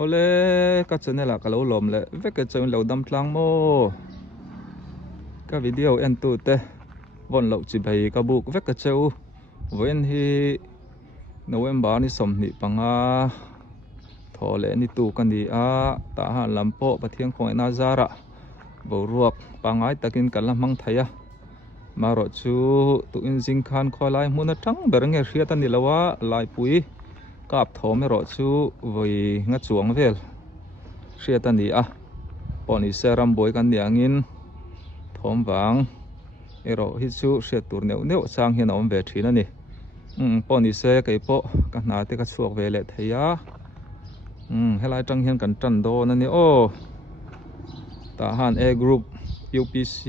ole ka chane la ka lo lom le ve ka chon lo dam tlang mo ka video en tu te von lo chi bai ka buk ve ka cheu wen hi November ni som ni panga tho le ni tu kan ni a ta han lampo pathiang khoi na zara bo ruak pangai takin kala mang thaya maro chu tu in jing khan kholai mun atang berang e riat ani lawa lai pui kap thome ro chu voi nga chuang vel riat ani a poni seram boy kan niangin thom wang ero hi chu riat tur neu neu sang hian om ve thin ani poni se kai po ka na te ka chuak ve le theya helai tang hian kan tan do na ni o ta han a group UPC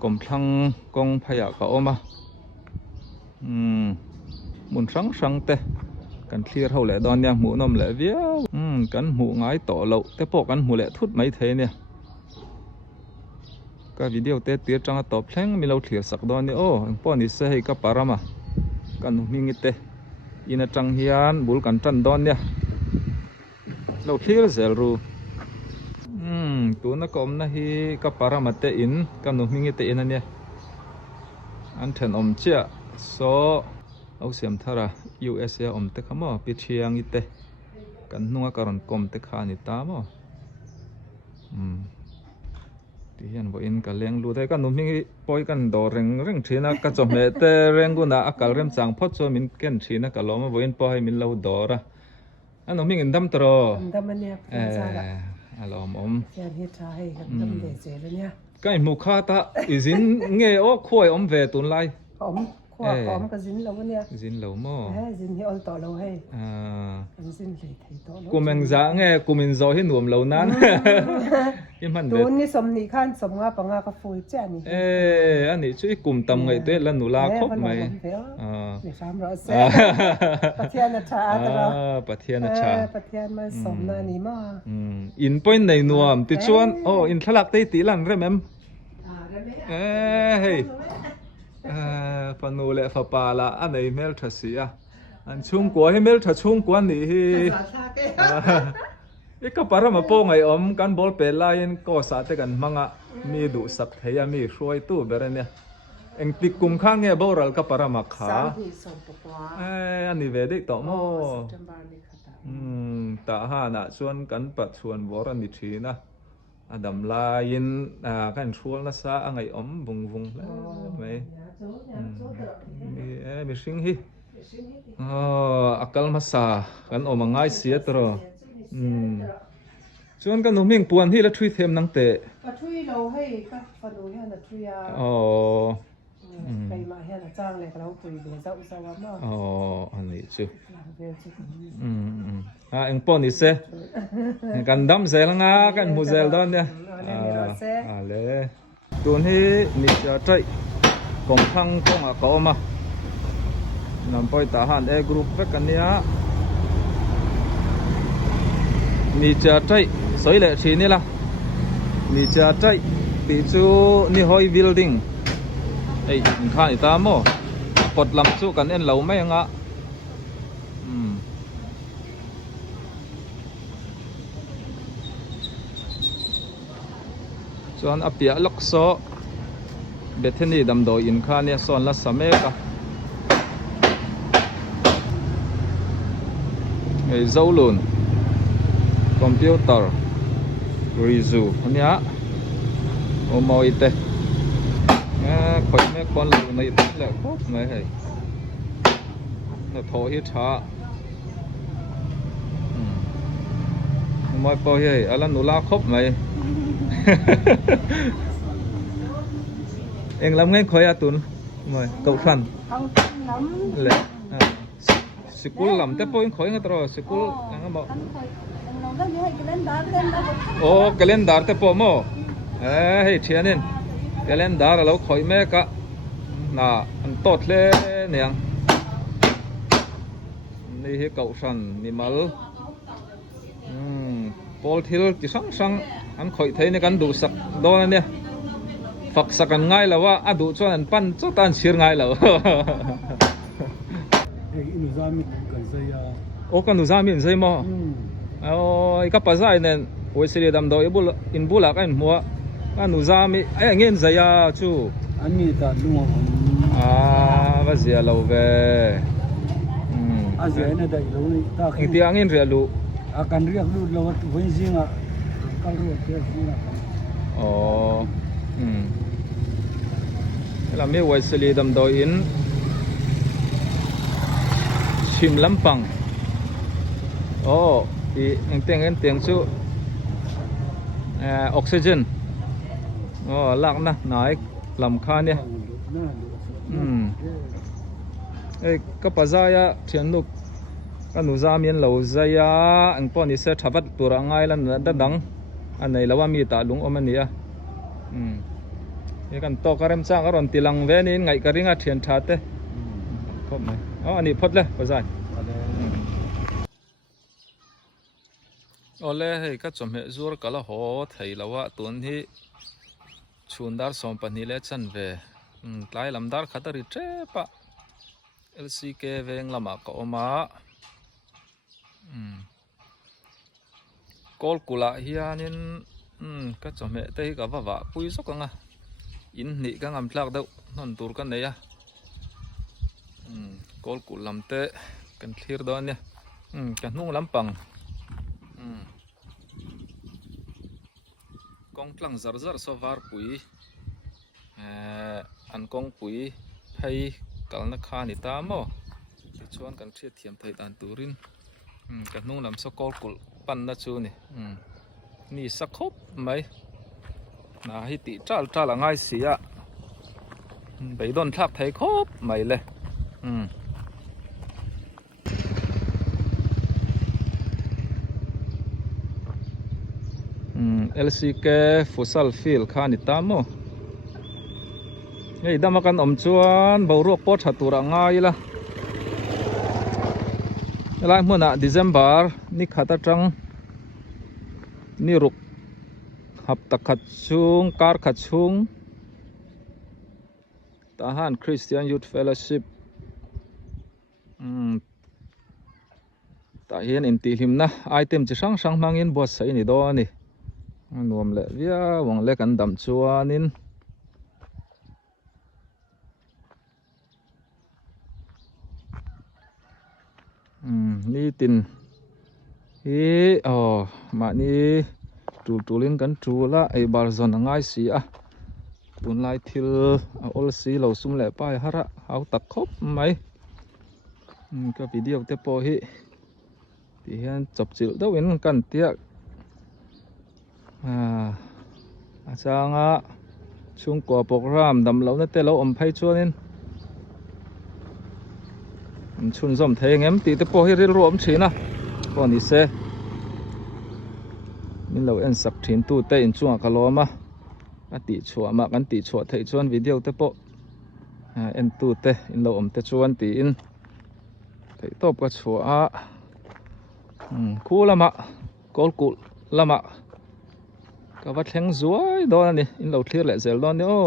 kom thang kong phaya ka oma mun sang te kan clear ho le don nya mu nom le viau kan mu ngai to lo te po kan mu le thut mai the ne ka video te tir tanga top thleng mi lo thlir sak don ni o po ni se hei ka parama kan hu mingi te ina tang hian bul kan tan don nya lo thlir zel ru tu na kom na hi ka parama te in kan hu mingi te in ania an then om chia so au siam thara USA om te khamo pi thiang ite kan nunga karon kom te kha ni ta mo ti hian bo in ka leng lu te kan num hi poi kan do reng thina ka chom me te reng guna akal rem chang phot cho min ken thina ka loma bo in po hai min lo dora an num in dam tro dam ania alom om yan hi tha hei dam de che le nia kai mu kha ta izin nge o khoi om ve tun lai om khoa om ka zin lo nia zin lo mo zin hi ol to lo hei kan zin le thei to lo kumeng za nge kumin zo hi nuam lo nan im han tun ni som ni khan som nga panga ka fui che ani ani chu i kum tam ngai te lan nula khop mai ni fam ro se pathian na tha ta pathian na tha pathian ma som na ni ma in point nei nuam ti chuan in thalak te ti lan remem hei panu le fa pa la anei mel thasia an chung kwa hi mel tha chung kwa ni hi ka parama po ngai om kan bol pe lain ko sa te kan manga mi du sak theya mi hroi tu berania eng ti kum khang nge boral ka parama kha ani ve de to mo ta ha na chuan kan pat chuan bor ani thina adam lain kan thul na sa angai om vung vung mai mi sing hi akal masa kan omangai sia tro chuan kan noming puan hi la thui them nang te ka thui lo hei ka panu hian na thui a kai ma hian chang le ka lo pui be zau zawa ma ani chu eng pon ise kan dam zelanga kan mu zel don ya ale tun hi ni cha tai kong thang kong a ko ma nam poi ta han a group pe kan nia ni cha tai soi le thi ni la ni cha tai ti chu ni hoi building ei kha ni ta mo pot lam chu kan en lo mai nga chuan apia lok so bethani dam do in kha ne son la same ka ei zolun computer rizu ania o moi te khoi me kon lu nei le ko mai hei na tho hi tha moi po hei ala nula khop mai em làm ngay khói atun rồi cậu phần lệ school làm tiếp point khói ngay rồi school đang bảo calendar tiếp po mo hey thian nên calendar là lâu khói mẹ cả na anh tốt lên nèนี่ให้cậu phầnนี่mal Paul Thiel chỉ sang anh khói thấy này căn đủ sặc đó nè phật sakan ngai lawa adu chuan pan chu tan sir ngai lo inu zami kan sei o kan nu zami sei mo ôi các bà giai nên ôi xí đầm đôi in bù lạc anh mua anh nu ra mi ai nghe gì à chú anh đi ta luôn à bây giờ lâu về à giờ này đây lâu này ta khi tiếng nghe rồi lu akan riak lu lewat bensin ah kalau dia sini ồ là mi ôi xí đầm đôi in chim lampang ồ thì anh tiếng chú oxygen ồ lạc na nói làm khan nhé các bà già thiền lục các nữ gia miền lâu dây anh bọn đi sẽ thắp tu ra ngay là đất đắng anh này làว่ามีตาลุงอมันเนี่ยนี่กันตอกระเรมจ้างก็รอนตีลังเวนี่ไงกระริ่งเทียนชาเต้ครบไหมอ๋ออันนี้พดเลยป้าใจโอเล่ให้ก็จมเหจูร์ก็ละหัวไทยละว่าตัวนี้ชุนดาร์สองปันนี้เล่จันเวไล่ลำดาร์ขัดริเจ็บปะLCK เวงละมาก็ออกมากอลกุละเฮียนินก็จะเมตให้กับว่าปุยสักงะอินนี่ก็งามพลักเดานั่นตัวกันเนี่ยกอลกุลำเตะกันเคลียร์ดอนเนี่ยกันนุ่งลำปังกองพลังซาร์สวาร์ปุยอันกองปุยให้กันนักขานิตามอที่ชวนกันเทียบเทียมไทยตันตูรินกันนุ่งลำสกอลกุลปันนะจูนี่นี่สักครบไหมน่าให้ติจ้าละง่ายเสียไปโดนทักไทยครบไหมเลยLCK ฟุตซอลฟิลด์ขานิตามอนี่ดามากันอมจวนบารวกปอดหัตุระง่ายละหลายมื่อน่ะDecemberนี่ขัดจังนี่รุกหับตะขัดชุงการขัดชุงทหารคริสเตียนยูทเฟลชิพแต่เห็นอินทิหิมนะไอเทมจะช่างมังอินบวชใส่นี่ดอนี่นวมเละวิอาวังเล็กกันดำชัวนินนี่ตินอ๋อมานี่จูลินกันจูละไอบาร์ซอนง่ายสิอ่ะตุนไลทิลอลซีเราซุ่มแหล่ไปฮะระเอาตักครบไหมก็วิดีโอเตปโปฮิที่เห็นจบจิลได้เว้นกันเตียอาจารย์ช่วงก่อโปรแกรมดำเหล่านั้นแต่เราอมไพ่ชวนนินชุนสมเทงเอ็มตีเตปโปฮิริรวมชีนะก่อนนี้เซนี่เราเอ็นสักถิ่นตู้เตอินช่วงกะโลมาติชัวมากันติชัวไทยชวนวิดีโอเตปเอ็นตู้เตอินเราอมเตชวนตีอินไทยตบก็ชัวคู่ละมะกอลกุละมะก็วัดแทงสวยดอนนี่อินเราเคลียร์แหละเซลดอนนี่โอ้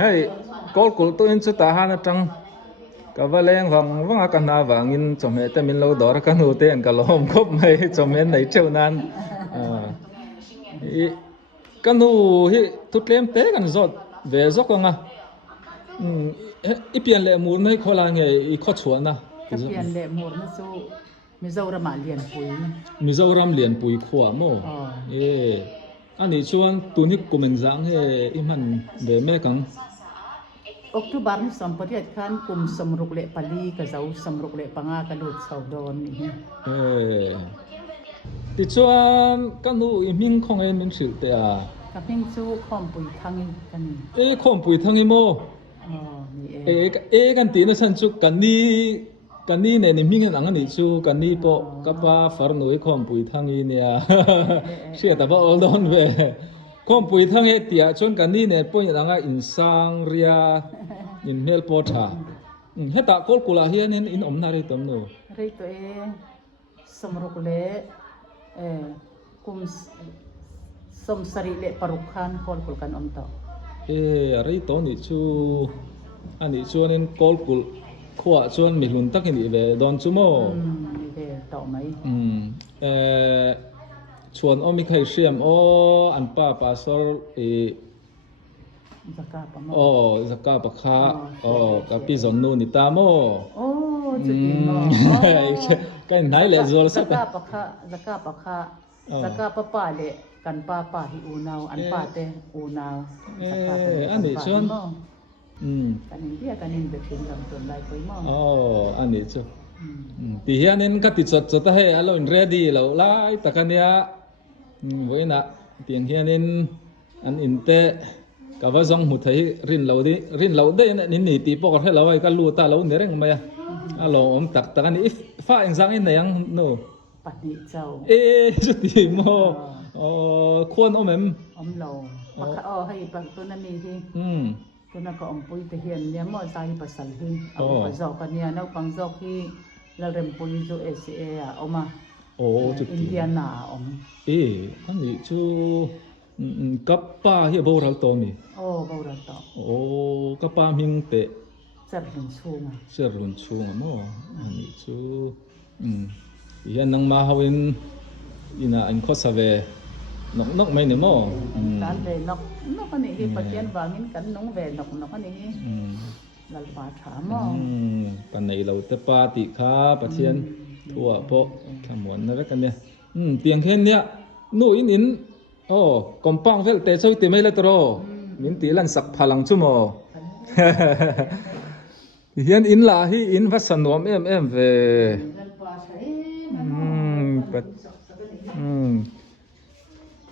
ให้กอลกุตัวอินสุดตาหานะจังก็ว่าแรงวังอาการหนาวังอินจอมเอแต่มินเราดอร์กันหูเต้นก็ล้อมครบไม่จอมเอไหนเจ้านั้นกันหูที่ทุกเล่มเต้กันจดเวจก็งะอีเปลี่ยนเล่มูนให้คนละไงอีข้อชวนนะเปลี่ยนเล่มูนนะสู้มิโซรามเลียนปุยมิโซรามเลียนปุยขวาโมอันนี้ชวนตัวนี้กูมันจังให้อีมันเดแม่กังOktober ni sampaian kan kum semruk le pali ke jauh semruk le panga kalut saudon ni. ติดชวนกันดูอีมิ่งของเอ็นมันสืบแต่กับมิ่งสู้ข้อมปุยทางกันข้อมปุยทางอีโมกันตีนะฉันชุกกันนี่เนี่ยนี่มิ่งอันนี้ชูกันนี่ปอกับว่าฟาร์นุยข้อมปุยทางอีเนี่ยเชื่อแต่ว่าออลดอนเวข้อมปุยทางเอเตียชนกันนี่เนี่ยปอยอย่างไรอินซังเรียอินเมลโพธาเฮตากอลกุลาเฮียเนี่ยอินอมนาริตมโนริตัวสมรุกเล่คุมสมสริเล่ปรุขันกอลกุลกันอมต่ออะไรตัวนี้ชูอันนี้ชวนอินกอลกุลขวาชวนมีหลุนตักนี่เวดอนชูโม ต่อไหม เออชวนโอมิเคยเชียมโออันป้าปาซอลจะกล้าปะโม โอ้สกาปะคาโอ้กับพี่สมนูนิตาโม โอ้จุดดีโม ก็ไหนแหละจอลสั จะ ก กล้าปะคะจะกล้าปะคะจะกล้าปะป่าเละกันป้าฮิอูนาวอันป้าเตอูนาวจะกล้าปะกันนินเดียกันนินเด็กถึงลำต้นไรไปโม โอ้อันนี้จูตีเฮียนินก็ติดจดให้อารมณ์เรดี้แล้วไล่ตะกันเนี้ยไว้นะเตียงเฮียนินอันอินเตกับว่าส่งหุดให้รินเราดิรินเราได้นินนี่ตีปอกให้เราไว้ก็รู้ตาเราเนี่ยเร่งมาอารมณ์ตักตะกันนี้ฟ้าอิงสังอินไหนยังโน่ ปัดนิเจ้า จุดที่โมควรอมเราปะคะให้ปักตัวนั้นนี่ที่ตัวนั้นก็อมปุยตะเฮียนเนี่ยมอใจปัสสัลที่เอาไปจอกกันเนี่ยนักปังจอกที่เราเริ่มปุยจูSCA เอามาจุดอินเดียนาอมอันนี้จูกับป้าเฮียโบราณโตมีโบราณโตกับป้ามิงเตะเserรุนชูงโมอันนี้จูยันนังมาฮาวินอินาอันข้อสเวนกไม่เนี่ยโมการเวนกอันนี้ปัจจัยบางนิดกันน้องเวนกอันนี้ลลปาถามปันในเราเตปาติคาปัจจัยทั่วโปขมวนนั่นกันเนี่ยเตียงแค่เนี้ยนู่อินกอมปังเฟลเตช่วยตีไม่เลยตัวมินตีลันสักพลังชั่วโมเฮียนอินลาฮีอินวัสนวมเอ็มเว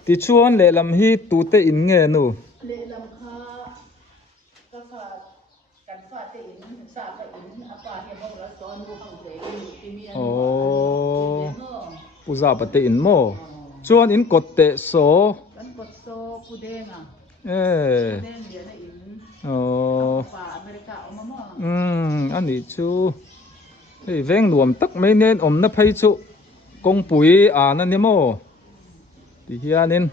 ติชวนเลลำฮีตูเตอินเงนูเลลำค่ะก็ฝากกันฝากเตอินสาบอินอาปาเฮียบอกแล้วตอนบุกเตอินที่มีอุซาปเตอินโมชวนอินกดเตโซกันกดโซกูเด้งอ่ะเด้งเดี๋ยวในอินป่าอเมริกาเอามาหม้ออันนี้ชูเฮ้ยเวงรวมตักไม่เน้นอมนับให้ชูกงปุ๋ยนั่นเนี่ยโมที่เฮียนิน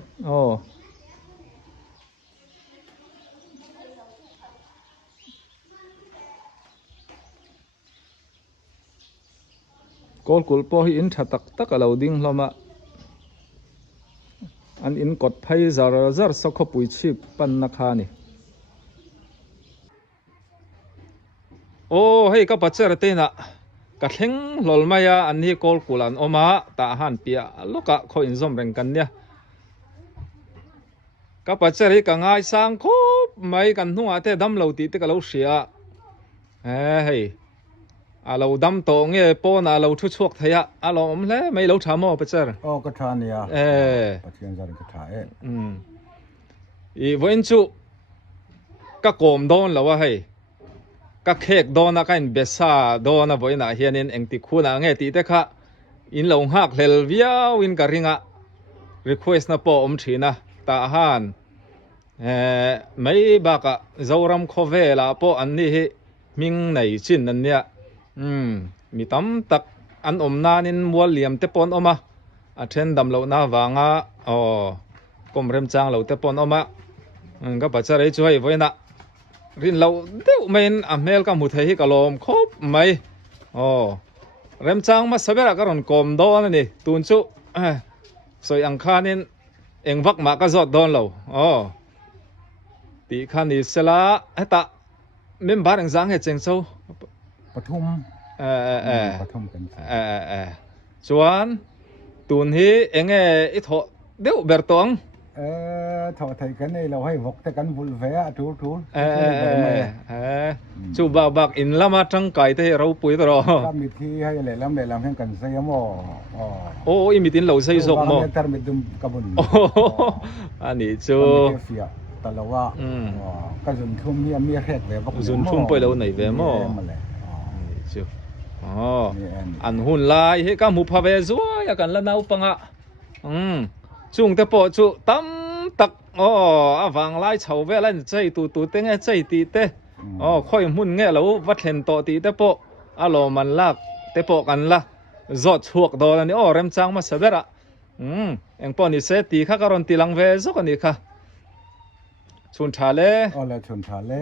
กอลกุลปอฮีอินชัดตักเราดิ้งเรามาอันอินกดไพ่ซาร์สักขบุยชีพปันนักฮานี่ให้ก็ปัจเจรตินะกัดเฮงหลอลมายาอันนี้กอลกุลันอมาตาหันเปียลูกะคอยอินซอมเร่งกันเนี่ยก็ปัจเจริกังไงสังคบไม่กันหัวเตดำเราตีเตกเราเสียเฮ้ยเราดำโตเงี้ยปนเราชุดชวกเทียเราไม่ไม่เราทำมั่วปัจเจรก็ทานเนี่ยปัจเจริญก็ทานอีวันจุก็โกมโดนแล้วว่าเฮ้ยก็เค้กโดนนะกันเบซ่าโดนนะบ่อยนะเฮียนินเองติคู่นะเงี้ยตีเตค่ะอินลงหักเลลวิวอินการิงะ request นะปอชีนะตาหันไม่บักะเจ้ารำคอเวล่ะปออันนี้มิงในชินนั่นเนี่ยมีตั้มตักอันนานินมัวเหลี่ยมเตปอนออกมาเช่นดำเหล่าน้าวางกลมเริ่มจางเหล่าเตปอนออกมาก็ปัจจัยช่วยไว้นะรินเราเดี๋ยวไม่เมลกับมุทัยกะลมครบไหมเริ่มจางมาสเปรากระรอนกลมโดนนี่ตูนชุสวยอังคานินเองวักมาก็จอดโดนเราตีขันนี่เสละไอ้ตาเมมบาร์อังจางให้เจงโซปทุมปทุมกันชวนตูนฮีเองไอ้ทอเดี๋ยวเบิร์ตองถอดไทยกันนี่เราให้วกแต่กันบุลเฟียทูชูบักอินละมาจังไก่ที่เราปุยตลอดก็มีที่ให้เลยลำให้กันใส่หม้ออีมิตินเราใส่ศพหม้อแต่ไม่ดุมกับบุญอันนี้ชูแต่เราว่าก็จุนทุ่มมีแค่แบบจุนทุ่มไปเราไหนแบบหม้อชูอันหุ่นลายให้กับมุพเวซัวอยากกันละนาวปังอ่ะจุงแต่ปอจุตั้มตักฟังไล่เฉาเวลันใจตูเต้งใจตีเต้ค่อยมุ่นเงี้ยแล้ววัดเห็นต่อตีแต่ปอารมณ์มันลากแต่ปอกันละจอดชวกดอลนี่เริ่มจางมาเสด็จละเอ็งปอนี่เสตีข้าการันตีลังเวซกันนี่ค่ะชุนชาเล่แล้วชุนชาเล่